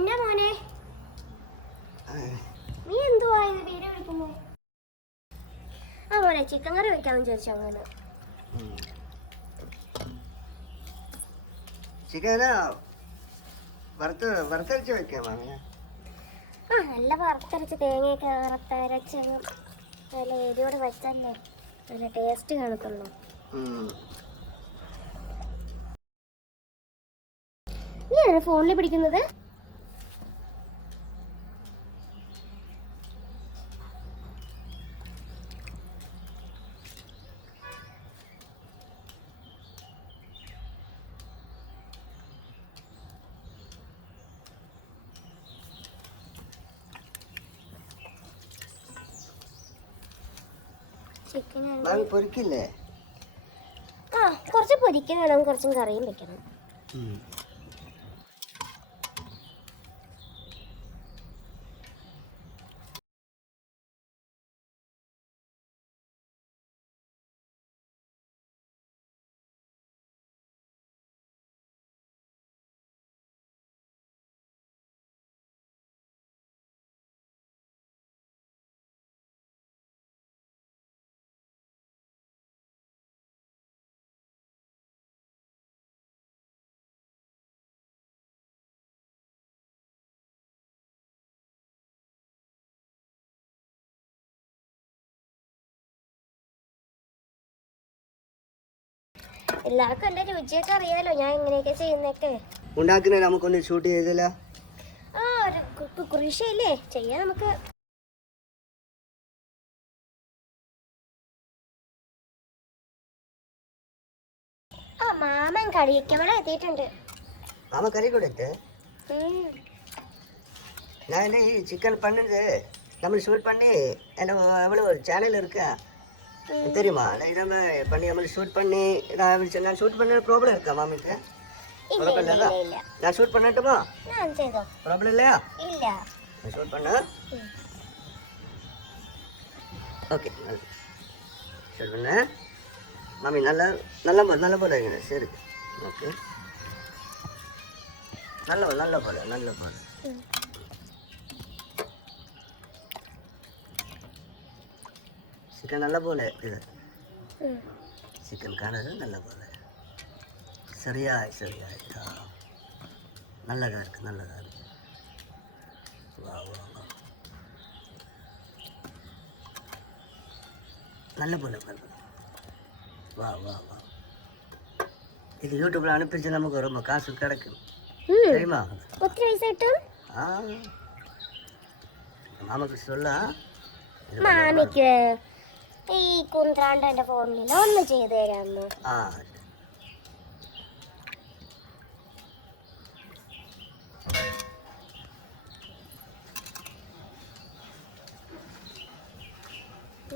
എന്റെ മോനെ നീ എന്തുവാ വീഡിയോ വിളിക്കുന്നു? ആ മോനെ ചിക്കൻ കറി വെക്കാമെന്ന് ചോദിച്ചു. അങ്ങനെ ചിക്കൻ വറുത്തരച്ച് വെക്കാം. ആ നല്ല വറുത്തരച്ച് തേങ്ങയൊക്കെ വറുത്തരച്ച് നല്ല എരിയോടെ വെച്ചല്ലേ നല്ല ടേസ്റ്റ് കാണത്തുള്ളൂ. നീയാണ് ഫോണിൽ പിടിക്കുന്നത്? പൊരിക്കില്ലേ? ആ കുറച്ച് പൊരിക്കണം, കുറച്ചും കറിയും വെക്കണം. എല്ലാവർക്കും എന്റെ രുചിയൊക്കെ അറിയാലോ, ഞാൻ എങ്ങനെയൊക്കെ ചെയ്യുന്നൊക്കെ. ഉണ്ടാക്കുന്ന നമുക്കൊന്ന് ഷൂട്ട് ചെയ്തല്ലോ. ആ കൃഷിയല്ലേ ചെയ്യാൻ നമുക്ക്. ആ മാമൻ കറിയൊക്കെ എത്തിയിട്ടുണ്ട്. മാമ കറി കൊടുത്ത് ഞാൻ ഈ ചിക്കൻ பண்ணது நம்ம ஷூட் பண்ணி எவ்வளோ ஒரு சேனல் இருக்கா தெரியுமா? நம்ம பண்ணி நம்ம ஷூட் பண்ணி நான் ஷூட் பண்ண ப்ராப்ளம் இருக்கா மாமிக்கு? ப்ராப்ளம் இல்லையா? நான் ஷூட் பண்ணட்டுமா? ப்ராப்ளம் இல்லையா? நான் ஷூட் பண்ண ஓகே ஷூட் பண்ண மாமி நல்லா நல்லா நல்லா போடுங்க. சரி ஓகே நல்ல போல ചിക്കൻ നല്ല പോലെ ഇത് ചിക്കൻ കാണുന്നത് നല്ല പോലെ ശരിയായി നല്ലതാ ഇருக்கு. நல்ல പോലെ வா இது யூடியூப்ல அனுப்பிச்சு நமக்கு ரொம்ப காசு கிடைக்கும் தெரியுமா? മാമക്ക് சொல்ல മാമിക്ക് ഈ കുന്ത്രാണ്ടന്റെ ഫോണിൽ ഒന്ന് ചെയ്തു തരാമോ? ആ